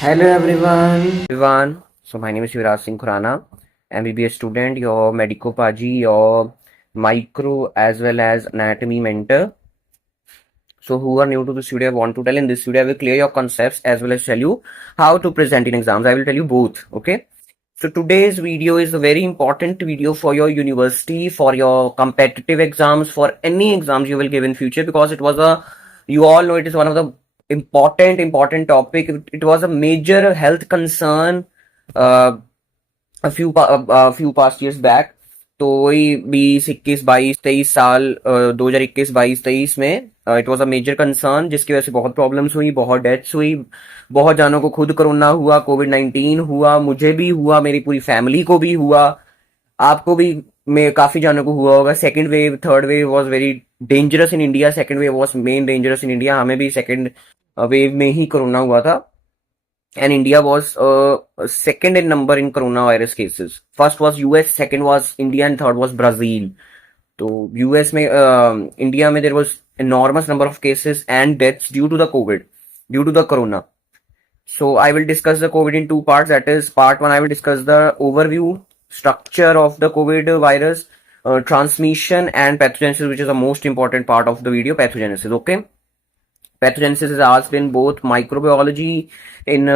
Hello everyone. So my name is Yuvraj Singh Khurana, MBBS student, your Medicopagy, your micro as well as anatomy mentor. So who are new to this video, I want to tell in this video I will clear your concepts as well as tell you how to present in exams. I will tell you both. Okay. So today's video is a very important video for your university, for your competitive exams, for any exams you will give in future, because you all know it is one of the important topic. It was a major health concern uh, a few past years back. तो वही 20 21 22 23 साल 2021 22 23 में it was a major concern, जिसकी वजह से बहुत problems हुई, बहुत डेथ्स हुई, बहुत जानों को खुद कोरोना हुआ, कोविड-19 हुआ, मुझे भी हुआ, मेरी पूरी फैमिली को भी हुआ, आपको भी में काफी जानों को हुआ होगा। Second wave third wave was very dangerous in India. Second wave was main dangerous in India. हमें भी सेकंड वेव में ही कोरोना हुआ था, and India was second in number in coronavirus cases. First was US, second was India, and third was Brazil. तो US में India में there was enormous number of cases and deaths due to the COVID, due to the corona. So I will discuss the COVID in two parts. That is, part one, I will discuss the overview structure of the COVID virus, transmission and pathogenesis, which is the most important part of the video, pathogenesis. Okay. Pathogenesis is asked in both microbiology, in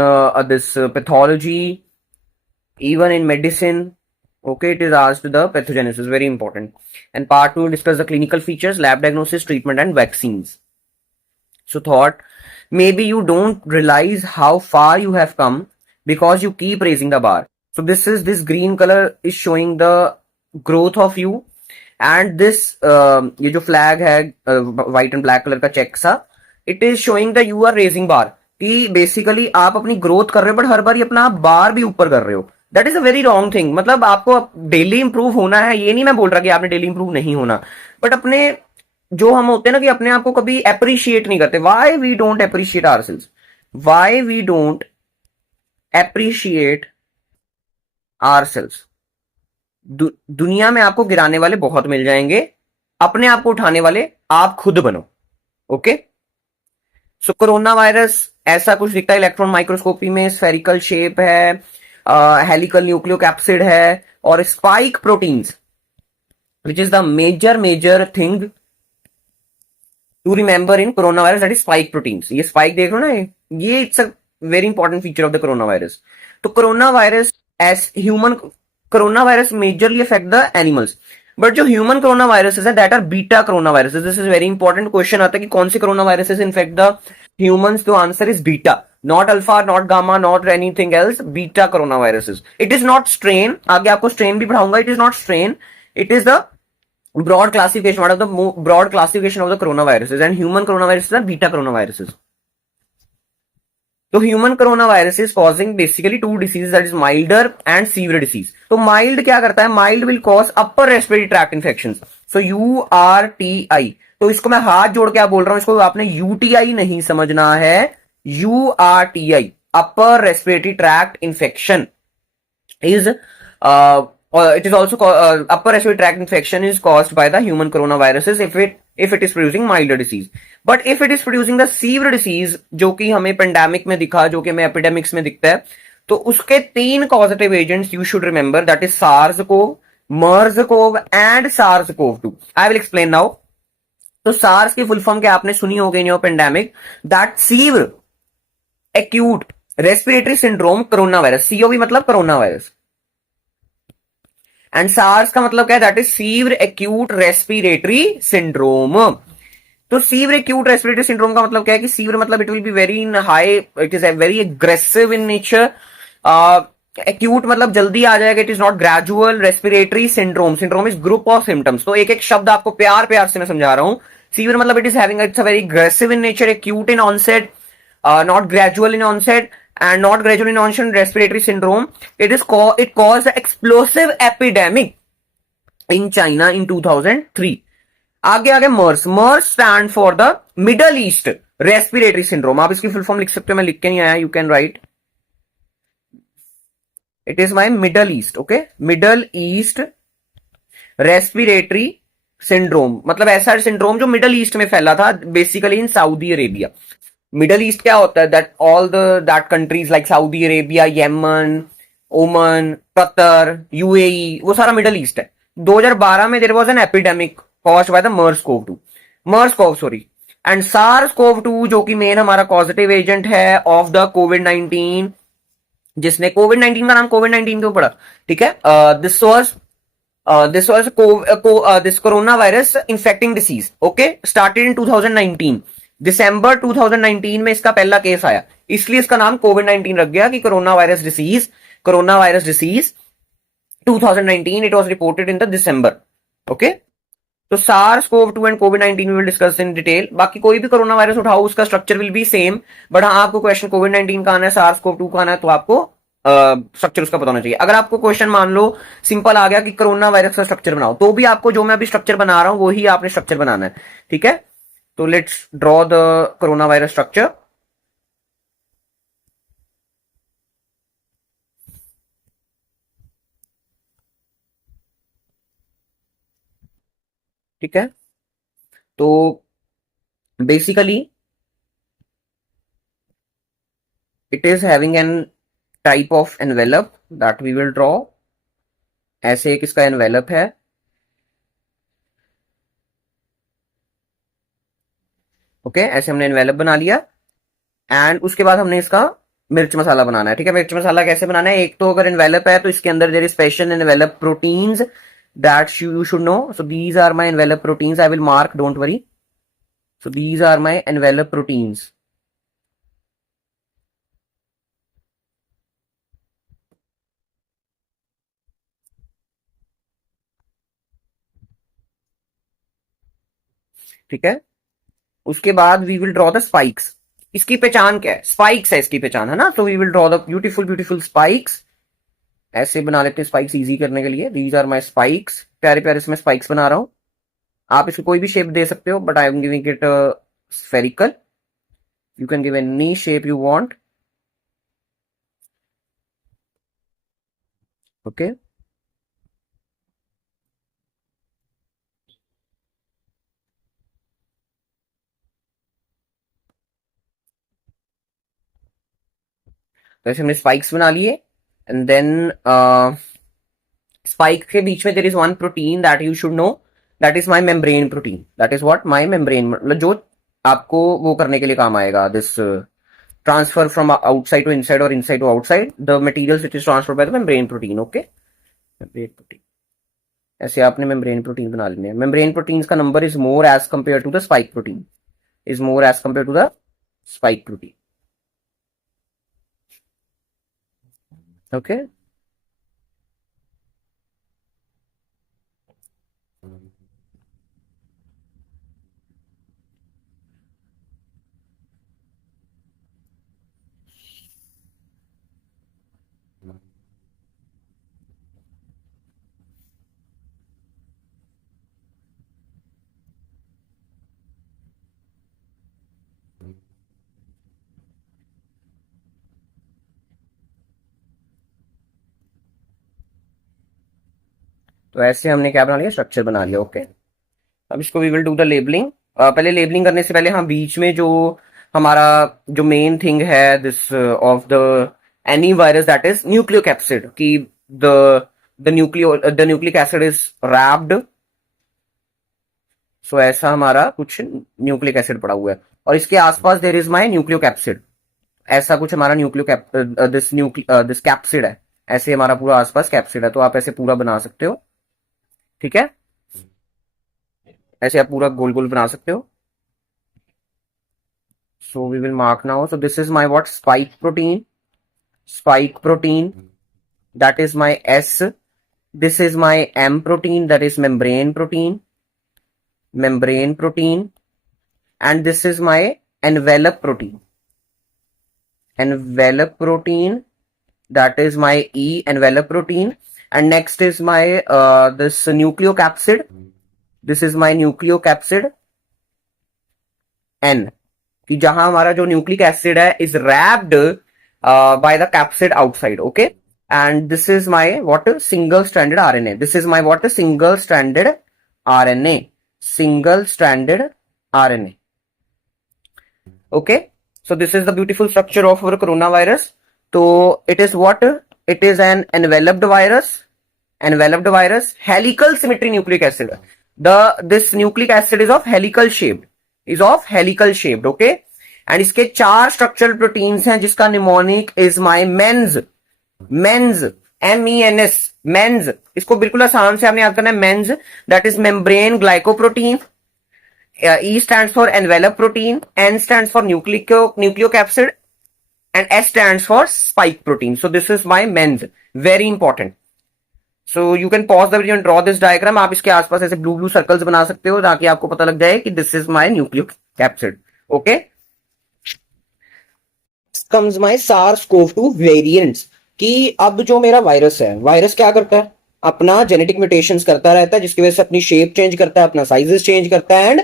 this pathology, even in medicine. Okay, it is asked the pathogenesis, very important. And part two will discuss the clinical features, lab diagnosis, treatment, and vaccines. So thought, maybe you don't realize how far you have come because you keep raising the bar. So this green color is showing the growth of you, and this ये जो flag है white and black color का check सा, it is showing the you are raising bar, कि basically आप अपनी growth कर रहे हो, बट हर बार अपना बार भी ऊपर कर रहे हो. That is a very wrong thing. मतलब आपको डेली इंप्रूव होना है, ये नहीं मैं बोल रहा कि आपने डेली इंप्रूव नहीं होना, बट अपने जो हम होते हैं ना कि अपने आप को कभी अप्रिशिएट नहीं करते. Why we don't appreciate ourselves, why we don't appreciate ourselves. दुनिया में आपको गिराने वाले बहुत मिल जाएंगे, अपने आप को उठाने वाले आप खुद बनो. ओके. सो कोरोना वायरस ऐसा कुछ दिखता है इलेक्ट्रॉन माइक्रोस्कोपी में. स्फेरिकल शेप है, हेलिकल न्यूक्लियोकैप्सिड है, और spike proteins, which is the major thing to remember in corona virus, that is spike proteins. ये स्पाइक देख लो ना, ये it's a very important feature of the corona virus. तो corona virus as human corona virus majorly affect the animals, but जो human corona viruses है that are beta corona viruses. This is very important. Question आता है कि कौन से corona viruses infect the humans. तो answer is beta, not alpha, not gamma, not anything else. Beta corona viruses. It is not strain. आगे आपको strain भी पढ़ाऊंगा. It is not strain, it is the broad classification, one of the broad classification of the coronaviruses, and human coronaviruses are beta coronaviruses. तो human corona virus is causing basically two disease, that is milder and severe disease. तो mild क्या करता है? Mild will cause upper respiratory tract infection. So URTI. तो इसको मैं हाथ जोड़ के आप बोल रहा हूं, इसको आपने UTI नहीं समझना है, URTI, upper respiratory tract infection is it is also upper respiratory tract infection is caused by the human coronaviruses if it is producing milder disease. But if it is producing the severe disease, जो कि हमें pandemic में दिखा, जो कि हमें epidemics में दिखता है, तो उसके 3 causative agents you should remember, that is SARS-CoV, MERS-CoV and SARS-CoV-2. I will explain now. तो SARS की फुल फॉर्म क्या आपने सुनी होगी in your pandemic, that severe acute respiratory syndrome coronavirus. COV मतलब कोरोना वायरस, एंड सार्स का मतलब क्या है? That is severe acute respiratory syndrome. तो सीवियर एक्यूट रेस्पिरेटरी सिंड्रोम का मतलब क्या है? कि सीवियर मतलब it will be very in high, it is very aggressive in nature. Acute मतलब जल्दी आ जाएगा, it is not gradual. Respiratory syndrome, syndrome is group of symptoms. तो एक एक शब्द आपको प्यार से मैं समझा रहा हूं. सीवियर मतलब it is having, it's a very aggressive in nature. Acute in onset, not gradual in onset, and not gradual in onset. Respiratory syndrome, it caused an explosive epidemic in China in 2003. आगे MERS. MERS stand for the Middle East Respiratory Syndrome. आप इसकी full form लिख सकते हो, मैं लिख के नहीं आया, you can write. It is my Middle East, okay? Middle East Respiratory Syndrome मतलब ऐसा सिंड्रोम जो मिडल ईस्ट में फैला था, basically in Saudi Arabia. Middle east क्या होता है? That all that countries like Saudi Arabia, Yemen, Oman, Qatar, UAE, वो सारा मिडल ईस्ट है। 2012 में there was an epidemic caused by the MERS CoV sorry, and SARS CoV 2 जो कि main हमारा पॉजिटिव एजेंट है ऑफ द कोविड-19, जिसने कोविड-19 का नाम कोविड-19 क्यों पड़ा? ठीक है, this was this corona virus infecting disease, okay, started in 2019। दिसंबर 2019 में इसका पहला केस आया, इसलिए इसका नाम कोविड-19 रख गया कि corona virus disease 2019, it was reported in the December, okay. तो सार्स कोव 2 एंड कोविड-19 we will discuss in detail. बाकी कोई भी कोरोना वायरस उठाओ उसका structure will be same, but हाँ आपको क्वेश्चन कोविड-19 का आना है, सार्स कोव 2 का आना है, तो आपको स्ट्रक्चर उसका पता होना चाहिए। अगर आपको क्वेश्चन मान लो सिंपल आ गया कि कोरोना वायरस का स्ट्रक्चर बनाओ, तो भी आपको जो मैं अभी स्ट्रक्चर बना रहा हूं वही आपने स्ट्रक्चर बनाना है, ठीक है। तो let's draw the corona virus structure. ठीक है, तो basically it is having an type of envelope that we will draw। ऐसे एक इसका एनवेलप है, ओके, ऐसे हमने एनवेलप बना लिया। एंड उसके बाद हमने इसका मिर्च मसाला बनाना है, ठीक है। मिर्च मसाला कैसे बनाना है? एक तो अगर एनवेलप है तो इसके अंदर there is special envelope proteins that you should know. So these are my envelope proteins, I will mark, don't worry. So these are my envelope proteins, ठीक है। उसके बाद we will draw the spikes. इसकी पहचान क्या है? Spikes है इसकी पहचान, है ना। तो we will draw the beautiful beautiful spikes. ऐसे बना लेते हैं स्पाइक्स इजी करने के लिए। दीज आर माय स्पाइक्स, प्यारे प्यारे इसमें स्पाइक्स बना रहा हूं। आप इसको कोई भी शेप दे सकते हो, but I am giving it spherical. You can give any shape you want, okay. तो ऐसे हमने स्पाइक्स बना लिए। एंड देन स्पाइक के बीच में there is one protein that you should know, that is my membrane protein. That is what my membrane, मतलब जो आपको वो करने के लिए काम आएगा, this transfer from outside to inside और inside to outside the materials which is transferred by the membrane protein, okay. Membrane protein, ऐसे आपने मेम्ब्रेन प्रोटीन बना लेने हैं। मेम्ब्रेन प्रोटीन्स का number is more as compare to the spike protein, is more as compare to the spike protein, okay. तो ऐसे हमने क्या बना लिया? स्ट्रक्चर बना लिया, ओके। अब इसको we will do the labelling. पहले लेबलिंग करने से पहले हाँ, बीच में जो हमारा जो मेन थिंग है this of the any virus, that is nucleocapsid, कि the nucleic acid is wrapped. So ऐसा हमारा कुछ न्यूक्लिक एसिड पड़ा हुआ है, और इसके आसपास देर इज माई न्यूक्लियोकैप्सिड। ऐसा कुछ हमारा दिस कैप्सिड है। ऐसे हमारा पूरा आसपास कैप्सिड है, तो आप ऐसे पूरा बना सकते हो, ठीक है। ऐसे आप पूरा गोल गोल बना सकते हो। So we will mark now. So this is my what? Spike protein. Spike protein. That is my S. This is my M protein. That is membrane protein. Membrane protein. And this is my envelope protein. Envelope protein. That is my E, envelope protein. And next is my this nucleocapsid. This is my nucleocapsid N. कि जहां हमारा जो nucleic acid है is wrapped by the capsid outside, okay. And this is my what? Single stranded RNA. This is my what? Single stranded RNA. Single stranded RNA, okay. So this is the beautiful structure of our coronavirus. So it is what? It is an enveloped virus. Enveloped virus, helical symmetry nucleic acid. This nucleic acid is of helical shaped. Is of helical shaped, okay? And इसके 4 structural proteins हैं जिसका mnemonic is my MENS. MENS, MENS, MENS. इसको बिल्कुल आसान से आपने याद करना है. MENS, that is membrane glycoprotein. E stands for envelope protein, N stands for nucleocapsid, and S stands for spike protein. So this is my MENS. Very important. So you can pause the video and draw this diagram. आप इसके आसपास ऐसे blue circles बना सकते हो ताकि आपको पता लग जाए कि this is my nucleocapsid. Okay. Comes my SARS-CoV-2 variants. कि अब जो मेरा वायरस है, वायरस क्या करता है? अपना जेनेटिक म्यूटेशंस करता रहता है जिसकी वजह से अपनी शेप चेंज करता है, अपना साइजेस चेंज करता है, एंड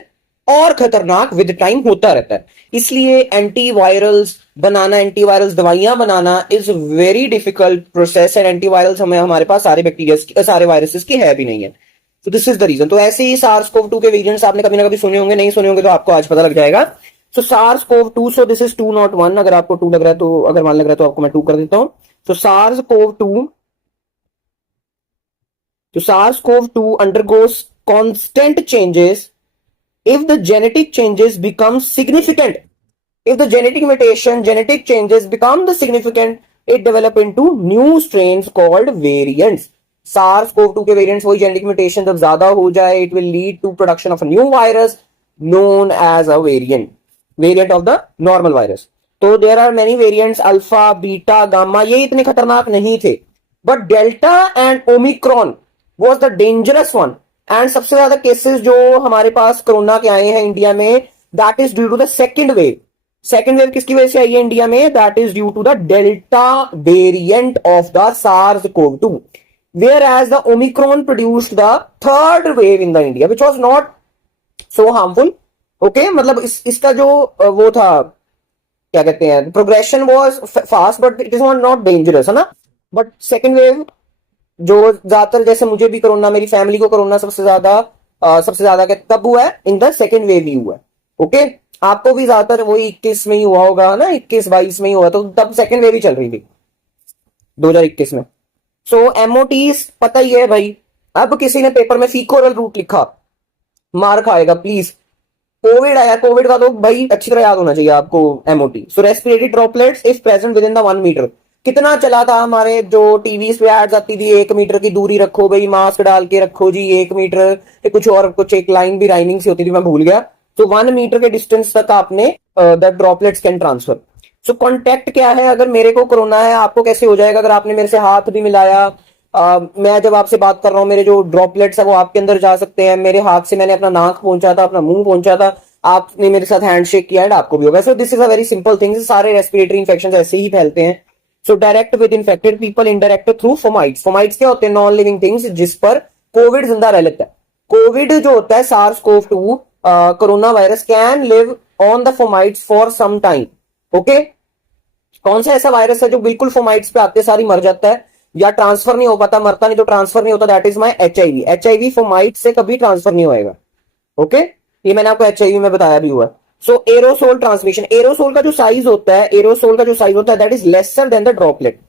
और खतरनाक विद टाइम होता रहता है. इसलिए एंटीवायरल्स बनाना, एंटीवायरल्स दवाइयां बनाना is very difficult process. And antivirals हमें हमारे पास सारे बैक्टीरिया, सारे वायरसेस की है भी नहीं है. तो दिस इज द रीजन. तो ऐसे ही SARS-CoV-2 के वेरिएंट्स आपने कभी ना कभी सुने होंगे, नहीं सुने होंगे तो आपको आज पता लग जाएगा. सो SARS-CoV-2, so this is 2 not 1. अगर आपको 2 लग रहा है तो, अगर 1 लग रहा है तो आपको मैं 2 कर देता हूं. तो SARS-CoV-2 undergoes constant changes if the genetic changes become significant. If the genetic changes become the significant, it develop into new strains called variants. SARS-CoV-2 के variants वही genetic mutation जब ज्यादा हो जाए, it will lead to production of a new virus known as a variant of the normal virus. तो there are many variants, alpha, beta, gamma, ये इतने खतरनाक नहीं थे. But delta and Omicron was the dangerous one. And सबसे ज्यादा cases जो हमारे पास कोरोना के आए हैं इंडिया में, that is due to the second wave. Second wave किसकी वजह से आई है इंडिया में? That is due to the delta variant of the SARS-CoV-2, whereas the Omicron produced the third wave in the India which was not so harmful. Okay, मतलब इसका जो वो था, क्या कहते हैं, progression was fast but it is not dangerous, है ना. बट सेकेंड वेव जो ज्यादातर, जैसे मुझे भी कोरोना, मेरी फैमिली को कोरोना सबसे ज्यादा कब हुआ है? इन द सेकेंड वेव ही हुआ है. ओके, आपको भी ज्यादातर वही 21 में ही हुआ होगा ना, 21-22 में ही हुआ, तो तब सेकेंड वेव ही चल रही थी 2021 में. सो एमओटीज पता ही है भाई. अब किसी ने पेपर में फीकोरल रूट लिखा, मार खाएगा प्लीज. कोविड आया, कोविड का तो भाई अच्छी तरह याद होना चाहिए आपको MOT. So respiratory droplets if present within the 1 metre. कितना चला था हमारे जो टीवी पे एड्स आती थी, 1 मीटर की दूरी रखो भाई, मास्क डाल के रखो जी, 1 मीटर. कुछ एक लाइन भी राइमिंग से होती थी, मैं भूल गया. तो 1 मीटर के डिस्टेंस तक आपने that droplets can transfer. So contact क्या है? अगर मेरे को कोरोना है, आपको कैसे हो जाएगा? अगर आपने मेरे से हाथ भी मिलाया, मैं जब आपसे बात कर रहा हूँ, मेरे जो ड्रॉपलेट्स है वो आपके अंदर जा सकते हैं. मेरे हाथ से मैंने अपना नाक पहुंचा था, अपना मुंह पहुंचा था, आपने मेरे साथ हैंडशेक किया, एंड आपको भी होगा. So this is a very simple thing. सारे रेस्पिरेटरी इंफेक्शन ऐसे ही फैलते हैं. So direct with infected people, indirect through fomites. Fomites क्या होते हैं? नॉन लिविंग थिंग्स जिस पर कोविड जिंदा रह लेता है. कोविड जो होता है, SARS-CoV-2 corona virus, can live on the fomites for some time. Okay, कौन सा ऐसा वायरस है जो बिल्कुल फोमाइट्स पे आते सारी मर जाता है या ट्रांसफर नहीं हो पाता, मरता नहीं तो ट्रांसफर नहीं होता? That is my HIV. HIV fomites से कभी ट्रांसफर नहीं होएगा. ओके, ये मैंने आपको HIV में बताया भी हुआ. सो एरोसोल ट्रांसमिशन. एरोसोल का जो साइज होता है, that is lesser than the droplet.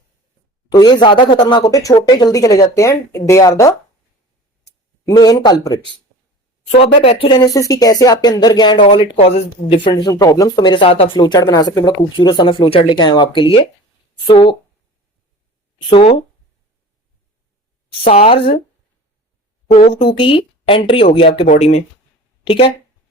तो ये ज्यादा खतरनाक होते हैं, छोटे जल्दी चले जाते हैं, they are the main culprits. So अब पैथोजेनेसिस की कैसे आपके अंदर गया and all, it causes different problems. तो मेरे साथ आप फ्लो चार्ट बना सकते हैं, बड़ा खूबसूरत सा मैं फ्लो चार्ट लेके आया हूं आपके लिए. सो SARS-CoV-2 की एंट्री होगी आपके बॉडी में, ठीक है.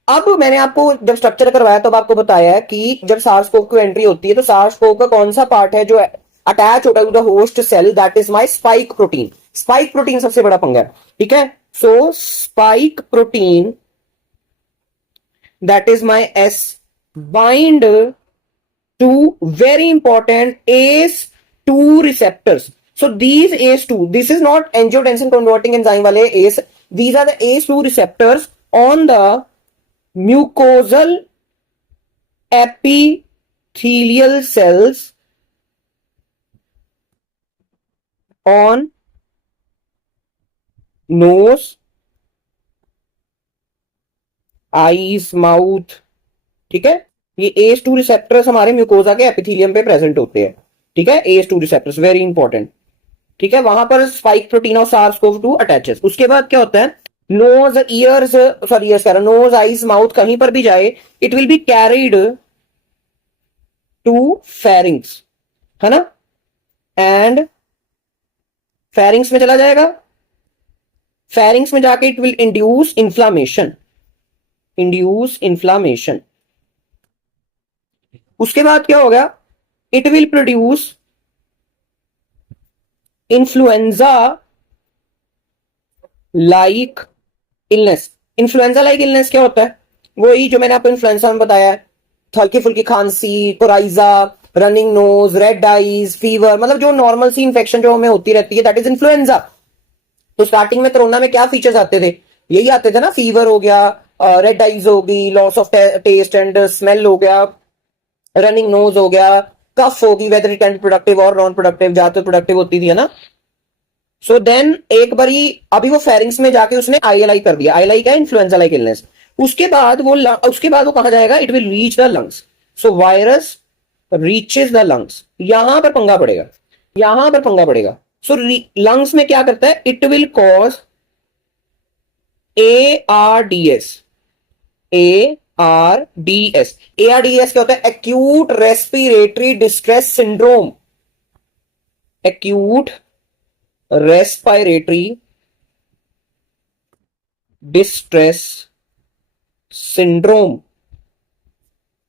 अब मैंने आपको जब स्ट्रक्चर करवाया तब आपको बताया है कि जब SARS-CoV-2 एंट्री होती है तो SARS-CoV का कौन सा पार्ट है जो अटैच होता है to the host cell? That is my spike protein. Spike protein सबसे बड़ा पंगा है, ठीक है. So spike protein, that is my S, bind to very important ACE2 receptors. So these ACE2, this is not angiotensin converting enzyme वाले ACE, these are the ACE2 receptors on the mucosal epithelial cells on nose, eyes, mouth, ठीक है. ये ACE2 receptors हमारे mucosa के epithelium पे present होते हैं, ठीक है, ACE2 रिसेप्टर्स वेरी इंपॉर्टेंट, ठीक है, वहां पर spike protein of SARS-CoV-2 attaches. उसके बाद क्या होता है, नोज ईयर्स, सॉरी ईयर्स कह रहा हूं, नोज आईज माउथ कहीं पर भी जाए, it will be carried to pharynx, है ना, एंड फेरिंग्स में चला जाएगा, फेरिंग्स में जाके it will induce inflammation, induce inflammation. उसके बाद क्या होगा, it will produce influenza like illness. Influenza like illness क्या होता है, वही जो मैंने आपको इन्फ्लुएंजा में बताया है, हल्की फुल्की खांसी, coryza, running nose, red eyes, fever, मतलब जो नॉर्मल सी इंफेक्शन जो हमें होती रहती है, दैट इज इन्फ्लुएंजा। तो स्टार्टिंग में कोरोना में क्या फीचर्स आते थे, यही आते थे ना, फीवर हो गया, रेड आईज होगी, loss of test and smell हो गया, रनिंग नोज हो गया, कफ होगी, whether it can be productive और नॉन प्रोडक्टिव, ज्यादातर प्रोडक्टिव होती थी, है ना। सो देन एक बारी अभी वो फेरिंग्स में जाके उसने ILI कर दिया, ILI क्या है, इन्फ्लुएंजा लाइक इलनेस। उसके बाद वो कहा जाएगा, it will reach the lungs. So virus reaches the lungs, यहां पर पंगा पड़ेगा, यहां पर पंगा पड़ेगा। सो लंग्स में क्या करता है, it will cause ARDS, ARDS, ARDS क्या होता है, acute respiratory distress syndrome, acute respiratory distress syndrome.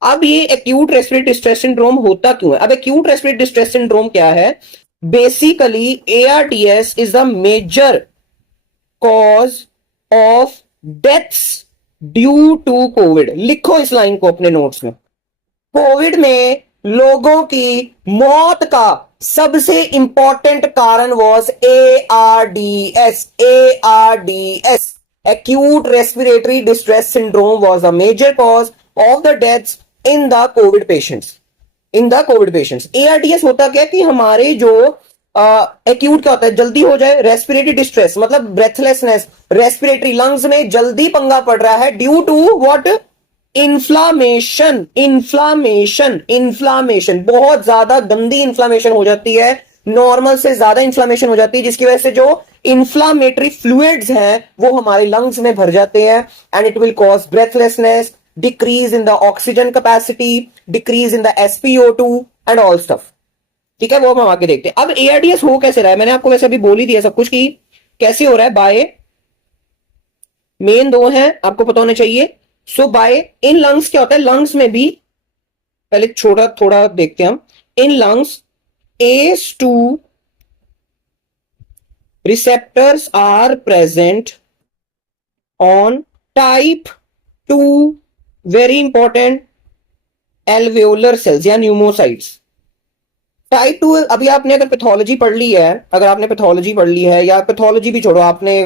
अब ये एक्यूट रेस्पिरेटरी डिस्ट्रेस सिंड्रोम होता क्यों है, अब एक्यूट रेस्पिरेटरी डिस्ट्रेस सिंड्रोम क्या है, basically ARDS is the major cause of deaths due to COVID. लिखो इस लाइन को अपने नोट्स में, कोविड में लोगों की मौत का सबसे इंपॉर्टेंट कारण was ARDS, ARDS, acute respiratory distress syndrome was a major cause of the deaths in the COVID patients, in the COVID patients। ARDS होता क्या कि हमारे जो एक्यूट क्या होता है, जल्दी हो जाए, रेस्पिरेटरी डिस्ट्रेस मतलब ब्रेथलेसनेस, रेस्पिरेटरी लंग्स में जल्दी पंगा पड़ रहा है, due to what, inflammation, inflammation, inflammation, बहुत ज्यादा गंदी इन्फ्लामेशन हो जाती है, नॉर्मल से ज्यादा इन्फ्लामेशन हो जाती है, जिसकी वजह से जो इन्फ्लामेटरी फ्लूइड्स हैं वो हमारे लंग्स में भर जाते हैं, and it will cause breathlessness, decrease in the oxygen capacity, decrease in the SpO2 and all stuff, ठीक है, वो हम आगे देखते हैं। अब ARDS हो कैसे रहा है, मैंने आपको वैसे अभी बोल ही दिया सब कुछ कि कैसे हो रहा है, बाय मेन दो हैं आपको पता होने चाहिए। सो बाय इन लंग्स क्या होता है, लंग्स में भी पहले छोटा थोड़ा देखते हैं हम, in lungs ACE2 receptors are present on type 2 very important alveolar cells या न्यूमोसाइट्स। टाइप 2, अभी आपने अगर पैथोलॉजी पढ़ ली है, अगर आपने पैथोलॉजी पढ़ ली है, या पैथोलॉजी भी छोड़ो, आपने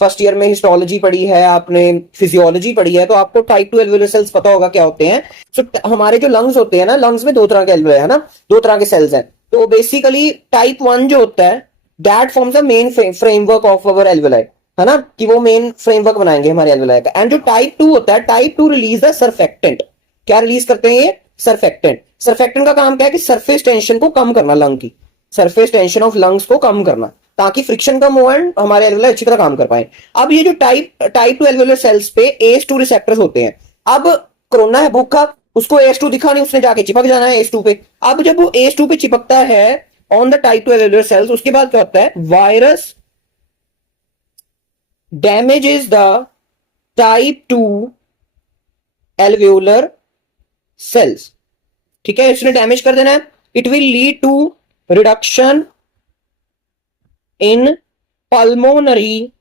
फर्स्ट ईयर में हिस्टोलॉजी पढ़ी है, आपने फिजियोलॉजी पढ़ी है, तो आपको टाइप 2 एल्वेओलर सेल्स पता होगा क्या होते हैं। सो हमारे जो लंग्स होते हैं ना, लंग्स में दो तरह के एल्वेओलर है ना, दो तरह के सेल्स हैं। तो बेसिकली टाइप 1 जो होता है, that forms the main framework of our alveoli, है ना, कि वो मेन फ्रेमवर्क बनाएंगे हमारे एल्वेओलाई का। एंड जो टाइप 2 होता है, टाइप 2 रिलीज द सरफेक्टेंट, क्या रिलीज करते हैं ये, सरफेक्टेंट। सरफेक्टेंट का काम क्या है कि सरफेस टेंशन को कम करना, लंग की सरफेस टेंशन ऑफ लंग्स को कम करना, ताकि फ्रिक्शन कम हो एंड हमारे एल्वेओलाई अच्छी तरह काम कर पाए। अब ये जो टाइप 2 एल्वेओलर सेल्स पे ACE2 रिसेप्टर्स होते हैं। अब कोरोना है भूखा, उसको ACE2 दिखा नहीं, उसने जाके चिपक जाना है ACE2 पे। अब जब वो ACE2 पे चिपकता है on the type 2 alveolar cells, उसके बाद क्या होता है, virus damages the type 2 alveolar cells, ठीक है, इसने डैमेज कर देना है। It will lead to reduction in pulmonary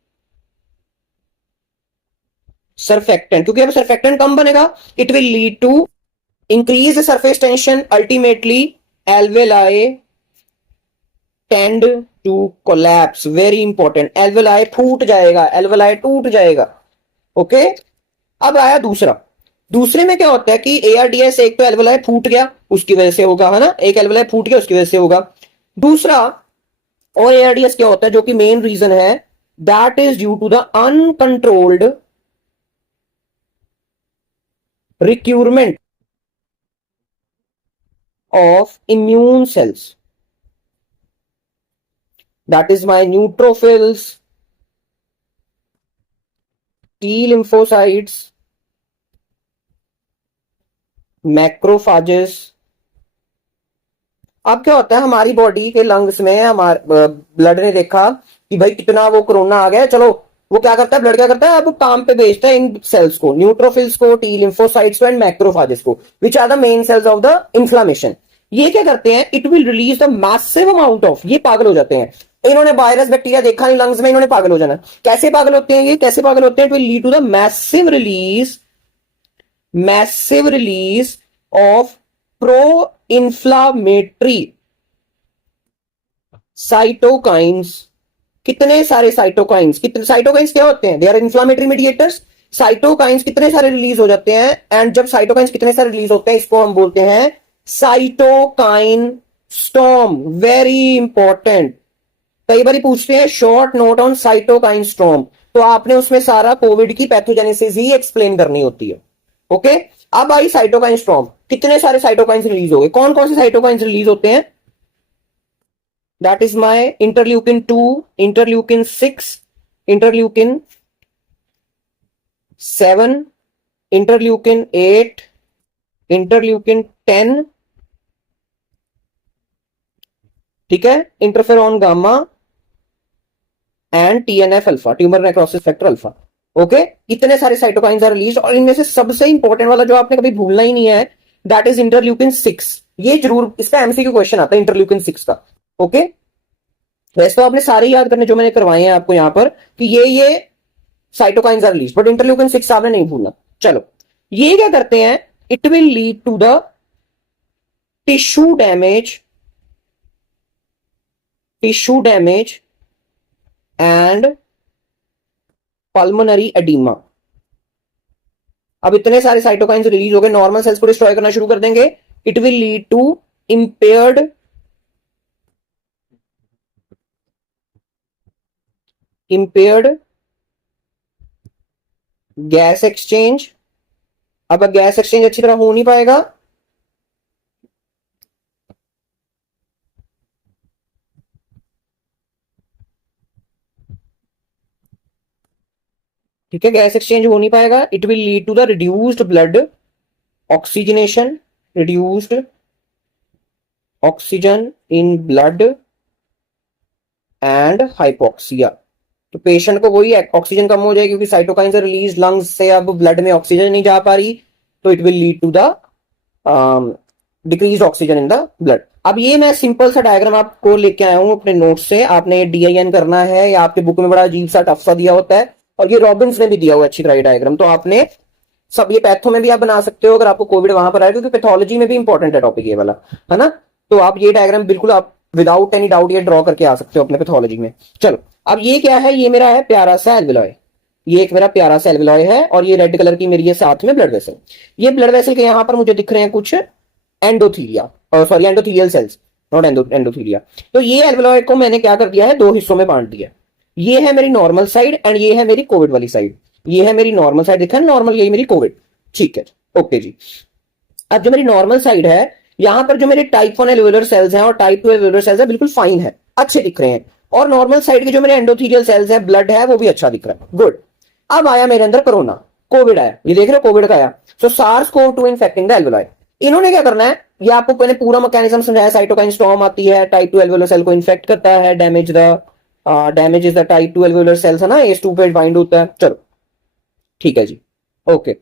surfactant, क्योंकि अब सरफेक्टेंट कम बनेगा, it will lead to increase surface tension, ultimately alveoli tend to collapse, very important, alveoli फूट जाएगा, एल्वेलाई टूट जाएगा, ओके। अब आया दूसरा, दूसरे में क्या होता है कि ARDS, एक तो एल्वेलाई फूट गया उसकी वजह से होगा, है ना, एक एल्वेलाई फूट गया उसकी वजह से होगा। दूसरा और ARDS क्या होता है जो कि मेन रीजन है, that is due to the uncontrolled recruitment of immune cells. That is my neutrophils, T lymphocytes, macrophages. अब क्या होता है हमारी बॉडी के लंग्स में, हमारे ब्लड ने देखा कि भाई कितना वो कोरोना आ गया, चलो वो क्या करता है, ब्लड क्या करता है, अब काम पे भेजता है इन सेल्स को, न्यूट्रोफिल्स को, टी लिम्फोसाइट्स को एंड मैक्रोफाजेस को, which are the main cells of the inflammation. ये क्या करते हैं, it will release the massive amount of, ये पागल हो जाते हैं, इन्होंने वायरस बैक्टीरिया देखा नहीं लंग्स में, इन्होंने पागल हो जाना. कैसे पागल होते हैं ये, कैसे पागल होते हैं, it will lead to the massive release of pro inflammatory cytokines. कितने सारे साइटोकाइंस, कितने साइटोकाइंस क्या होते हैं, they are inflammatory mediators. Cytokines कितने सारे रिलीज हो जाते हैं, एंड जब साइटोकाइंस कितने सारे रिलीज होते हैं, इसको हम बोलते हैं साइटोकाइन स्टॉर्म. वेरी इंपॉर्टेंट, कई बार पूछते हैं short note on cytokine storm, तो आपने उसमें सारा कोविड की पैथोजेनेसिस ही एक्सप्लेन करनी होती है. ओके, अब आई साइटोकाइन स्टॉर्म. कितने सारे साइटोकाइंस रिलीज हो गए, कौन कौन से साइटोकाइंस रिलीज होते हैं, that is my interleukin 2, interleukin 6, interleukin 7, interleukin 8, interleukin 10, ठीक है, interferon gamma and TNF alpha, tumour necrosis factor alpha. Okay, इतने सारे साइटोकाइंस आर रिलीज, और इनमें से सबसे इंपॉर्टेंट वाला जो आपने कभी भूलना ही नहीं है, दैट इज इंटरल्यूकिन 6. ये जरूर इसका एमसीक्यू क्वेश्चन आता है इंटरल्यूकिन 6 का. ओके, वैसे तो आपने सारे याद करने जो मैंने करवाए हैं आपको यहां पर कि ये cytokines are release, but interleukin 6 आपने नहीं भूलना. चलो, ये क्या करते हैं, it will lead to the tissue damage and pulmonary oedema. अब इतने सारे साइटोकाइंस रिलीज हो गए, नॉर्मल सेल्स को डिस्ट्रॉय करना शुरू कर देंगे. It will lead to impaired gas exchange. अब गैस एक्सचेंज अच्छी तरह हो नहीं पाएगा, ठीक है, गैस एक्सचेंज हो नहीं पाएगा. It will lead to the reduced blood oxygenation, reduced oxygen in blood and hypoxia. तो पेशेंट को वही ऑक्सीजन कम हो जाएगी क्योंकि साइटोकाइंस रिलीज लंग्स से, अब ब्लड में ऑक्सीजन नहीं जा पा रही, तो it will lead to the decrease oxygen in the blood. अब ये मैं सिंपल सा डायग्राम आपको लेके आया हूं अपने नोट से, आपने DIN करना है, या आपके बुक में बड़ा अजीब सा टफ सा दिया होता है, और ये रॉबिन्स ने भी दिया हुआ अच्छी तरह डायग्राम, तो आपने सब ये पैथो में भी आप बना सकते हो अगर आपको कोविड वहां पर आए, क्योंकि पैथोलॉजी में भी इंपॉर्टेंट है टॉपिक ये वाला, है ना. तो आप ये डायग्राम बिल्कुल आप विदाउट एनी डाउट ये ड्रॉ करके आ सकते हो अपने पैथोलॉजी में. चलो, अब ये क्या है, ये मेरा है प्यारा सा एल्विलॉय, ये एक मेरा प्यारा सा एल्विलॉय है, और ये रेड कलर की मेरी है साथ में ब्लड वेसल. ये ब्लड वेसल के यहां पर मुझे दिख रहे हैं कुछ एंडोथीलिया, सॉरी एंडोथीलियल सेल्स, नॉट एंडोथीलिया. तो ये एल्विलॉय को मैंने क्या कर दिया है, दो हिस्सों में बांट दिया. ये है मेरी नॉर्मल साइड एंड ये है मेरी कोविड वाली साइड. ये है मेरी नॉर्मल साइड, देखा नॉर्मल, यही मेरी कोविड. ठीक है, ओके जी. अब जो मेरी नॉर्मल साइड है, यहां पर जो मेरे टाइप 1 एल्वियोलर सेल्स हैं और टाइप 2 एल्वियोलर सेल्स है बिल्कुल फाइन है, अच्छे दिख रहे हैं, और नॉर्मल साइड के जो मेरे एंडोथीलियल सेल्स है, ब्लड है, वो भी अच्छा दिख रहा है. गुड. अब आया मेरे अंदर कोरोना, कोविड आया, ये देख रहे हो कोविड का आया. सो SARS-CoV-2 इन्फेक्टिंग द एल्वियोलाई. इन्होंने क्या करना है, ये आपको पहले पूरा मैकेनिज्म समझाया. साइटोकाइन स्टॉर्म आती है, टाइप 2 एल्वियोलर सेल को इन्फेक्ट करता है, damage is the type 2 alveolar cells, है ना, ACE2 पे बाइंड होता है. चलो ठीक है जी, ओके.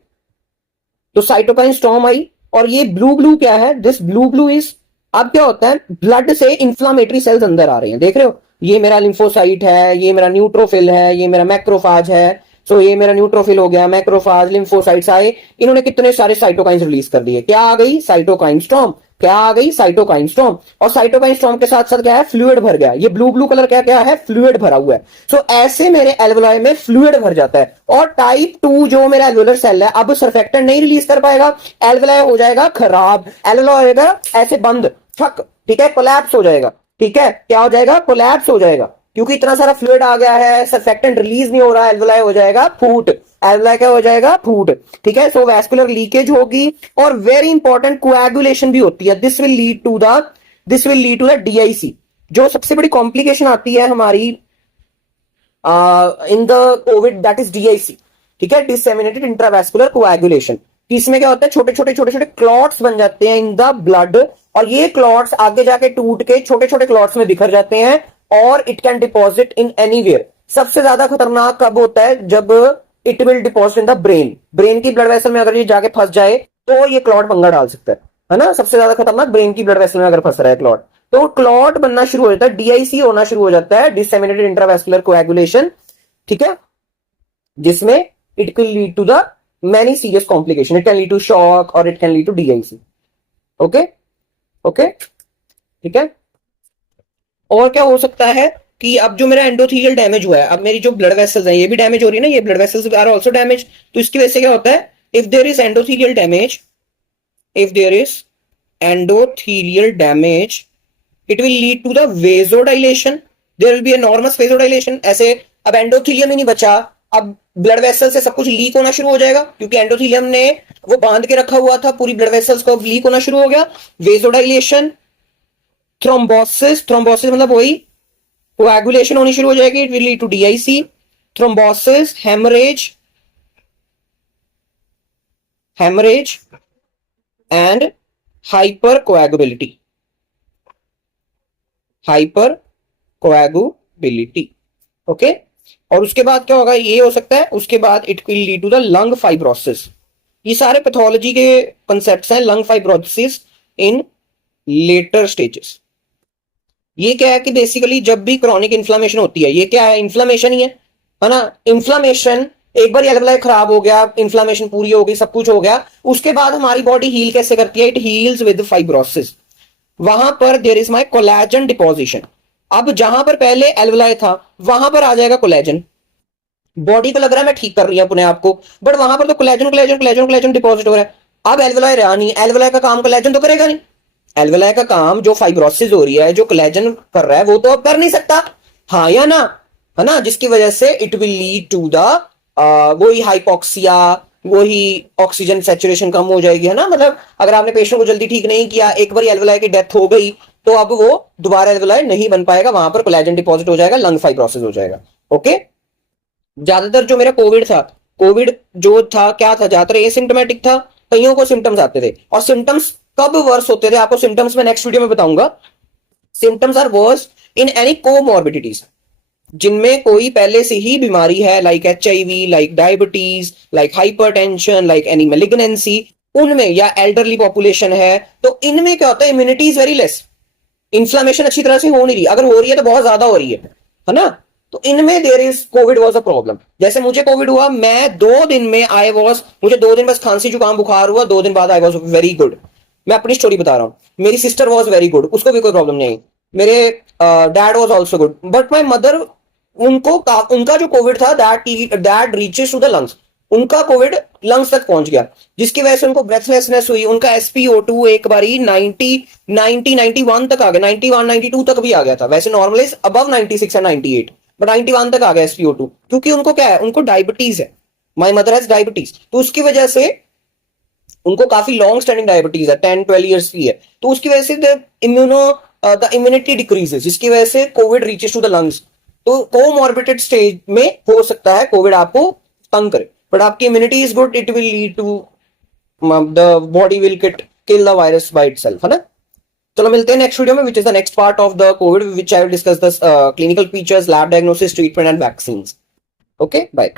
तो साइटोकाइन स्टॉर्म आई, और ये ब्लू क्या है, दिस ब्लू इज, अब क्या होता है, ब्लड से इंफ्लामेटरी सेल्स अंदर आ रहे हैं, देख रहे हो, ये मेरा लिम्फोसाइट है, ये मेरा न्यूट्रोफिल है, ये मेरा मैक्रोफाज है. सो ये मेरा न्यूट्रोफिल हो गया, मैक्रोफाज, लिम्फोसाइट्स आए, इन्होंने कितने सारे साइटोकाइंस रिलीज कर दिए. क्या आ गई, साइटोकाइन स्टॉर्म. क्या आ गई, साइटोकाइन स्टॉर्म. और साइटोकाइन स्टॉर्म के साथ साथ क्या है, फ्लूइड भर गया. ये ब्लू कलर क्या क्या है, फ्लूइड भरा हुआ है. सो ऐसे मेरे एल्वियोलाई में फ्लूइड भर जाता है, और टाइप 2 जो मेरा एल्वियोलर सेल है, अब सर्फेक्टेंट नहीं रिलीज कर पाएगा, एल्वियोलाई हो जाएगा खराब, एल्वियोलाई होगा ऐसे बंद, ठक, ठीक है, कोलैप्स हो जाएगा. ठीक है, क्या हो जाएगा, कोलैप्स हो जाएगा. क्योंकि इतना सारा फ्लूइड आ गया है, सर्फेक्टेंट रिलीज नहीं हो रहा, एल्वेलाई हो जाएगा फूट, एल्वेलाई क्या हो जाएगा फूट, ठीक है। सो वैस्कुलर लीकेज होगी और वेरी इंपॉर्टेंट कोएगुलेशन भी होती है। This will lead to the DIC. जो सबसे बड़ी कॉम्प्लिकेशन आती है हमारी in the COVID, that is DIC, ठीक है, डिसेमिनेटेड इंट्रावैस्कुलर कोएगुलेशन। इसमें क्या होता है, छोटे छोटे क्लॉट्स बन जाते हैं इन द ब्लड, और ये क्लॉट्स आगे जाके टूट के छोटे छोटे क्लॉट्स में बिखर जाते हैं और it can deposit in anywhere. सबसे ज्यादा खतरनाक कब होता है, जब it will deposit in the brain की ब्लड वेसल में अगर ये जाके फंस जाए तो ये क्लॉट पंगा डाल सकता है ना। सबसे ज्यादा खतरनाक ब्रेन की ब्लड वेसल में अगर फंस रहा है क्लॉट, तो क्लॉट बनना शुरू हो जाता है, डीआईसी होना शुरू हो जाता है, डिसेमिनेटेड इंट्रावैस्कुलर कोएगुलेशन, ठीक है, जिसमें it can lead to the many serious complication. It can lead to shock or it can lead to DIC. Okay, okay, ठीक है। और क्या हो सकता है कि अब जो मेरा एंडोथेलियल डैमेज हुआ है, अब मेरी जो ब्लड वेसल्स हैं ये भी डैमेज हो रही है ना, ये blood vessels are also damage. तो इसकी वजह से क्या होता है, if there is endothelial damage, it will lead to the vasodilation, there will be enormous vasodilation. ऐसे अब एंडोथेलियम ही नहीं बचा, अब ब्लड वेसल से सब कुछ लीक होना शुरू हो जाएगा, क्योंकि एंडोथेलियम ने वो बांध के रखा हुआ था पूरी ब्लड वेसल्स को, लीक होना शुरू हो गया। वेजोडाइलेशन, थ्रोम्बोसिस मतलब वही कोएगुलेशन होनी शुरू हो जाएगी, it will lead to DIC, thrombosis, haemorrhage and hypercoagulability. Okay, और उसके बाद क्या होगा, ये हो सकता है, उसके बाद it will lead to the lung fibrosis. ये सारे पैथोलॉजी के कंसेप्ट्स हैं, lung fibrosis in later stages. ये क्या है कि बेसिकली जब भी क्रॉनिक इन्फ्लामेशन होती है, ये क्या है, इन्फ्लामेशन ही है ना। इन्फ्लामेशन एक बार एल्वेलाई खराब हो गया, इन्फ्लामेशन पूरी हो गई, सब कुछ हो गया, उसके बाद हमारी बॉडी हील कैसे करती है, इट हील्स विद फाइब्रोसिस। वहां पर there is my collagen deposition. अब जहां पर पहले एल्वेलाई था वहां पर आ जाएगा कोलेजन, बॉडी को लग रहा है मैं ठीक कर रही हूं अपने आप को, बट वहां पर तो कोलेजन डिपॉजिट हो रहा है। अब एल्वेलाई रहा नहीं, एल्वेलाई का काम कोलेजन तो करेगा नहीं, एल्वेलाई का काम जो फाइब्रोसिस हो रही है, जो कोलेजन कर रहा है, वो तो अब कर नहीं सकता, हाँ या ना, है ना, जिसकी वजह से it will lead to the वही हाइपोक्सिया, वही ऑक्सीजन सैचुरेशन कम हो जाएगी, है ना। मतलब अगर आपने पेशेंट को जल्दी ठीक नहीं किया, एक बार एल्वेलाई की डेथ हो गई, तो अब वो दोबारा एल्वेलाई नहीं बन पाएगा, वहां पर कोलेजन डिपॉजिट हो जाएगा, लंग फाइब्रोसिस हो जाएगा। ओके, ज्यादातर जो मेरा कोविड जो था क्या था, ज्यादातर एसिम्प्टोमेटिक था, कईयों को सिम्टम्स आते थे, और सिम्टम्स कब वर्स होते थे, आपको सिम्टम्स में नेक्स्ट वीडियो में बताऊंगा। Symptoms are worse in any comorbidities, जिनमें कोई पहले से ही बीमारी है, like HIV, like diabetes, like hypertension, like any malignancy, उनमें, या एल्डरली पॉपुलेशन है, तो इनमें क्या होता है, immunity is very less, inflammation अच्छी तरह से हो नहीं रही, अगर हो रही है तो बहुत ज्यादा हो रही है ना। तो इनमें there is COVID was a problem. जैसे मुझे कोविड हुआ, मैं 2 दिन में मुझे 2 दिन बस खांसी जुकाम बुखार हुआ, 2 दिन बाद आई वाज वेरी गुड। मैं अपनी स्टोरी बता रहा हूं। मेरी सिस्टर वाज वेरी गुड, उसको भी कोई प्रॉब्लम नहीं आई। मेरे dad was also good, but my mother, उनका जो कोविड था, that reaches to the lungs, उनका कोविड लंग्स तक पहुंच गया, जिसकी वजह से उनको ब्रेथलेसनेस हुई, उनका SpO2 एक बारी 91 तक आ गया, 91 92 तक भी आ गया था। वैसे नॉर्मली अबव 96 एंड 98, बट 91 तक आ गया SpO2, क्योंकि उनको क्या है, उनको डायबिटीज है, माई मदर हैज डायबिटीज, तो उसकी वजह से उनको काफी लॉन्ग स्टैंडिंग डायबिटीज है, 10-12 ईयर्स की है, तो उसकी वजह से द इम्यूनिटी डिक्रीजेस, जिसकी वजह से COVID reaches to the lungs. तो कोमॉर्बिड स्टेज में हो सकता है कोविड आपको तंग करे, बट आपकी immunity is good, it will lead to the body will kill the virus by itself, है ना। चलो मिलते हैं नेक्स्ट वीडियो में, which is the next part of the COVID, which I will discuss the clinical features, lab diagnosis, treatment and vaccines. Okay, bye.